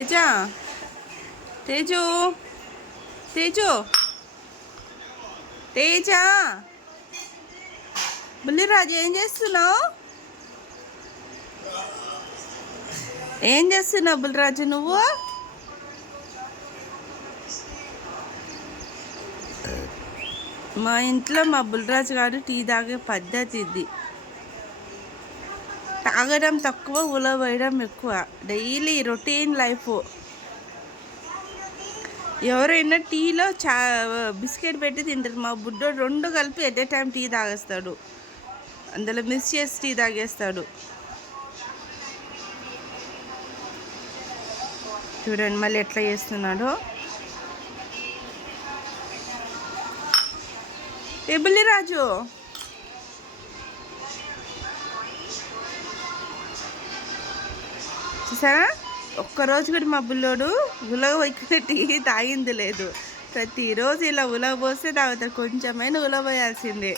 తేజ తేజు తేజు తేజ బుల్లిరాజు ఏం చేస్తున్నావు? బుల్లిరాజు నువ్వు? మా ఇంట్లో మా బుల్లిరాజు గారు టీ తాగే పద్ధతి ఇది. తాగడం తక్కువ, ఉలవేయడం ఎక్కువ. Daily routine life. ఎవరైనా టీలో బిస్కెట్ పెట్టి తింటారు. మా బుడ్డోడు రెండు కలిపి ఎట్ ఏ టైం టీ తాగేస్తాడు. అందులో మిక్స్ చేసి టీ తాగేస్తాడు. చూడండి మళ్ళీ ఎట్లా చేస్తున్నాడో. ఏ బుల్లిరాజు, చూసారా? ఒక్కరోజు కూడా మా బుల్లోడు ఉలగ పోయిన టీ తాగింది లేదు. ప్రతిరోజు ఇలా ఉలగ పోస్తే తాగుతాడు. కొంచెమైనా ఉలగ పోయాల్సిందే.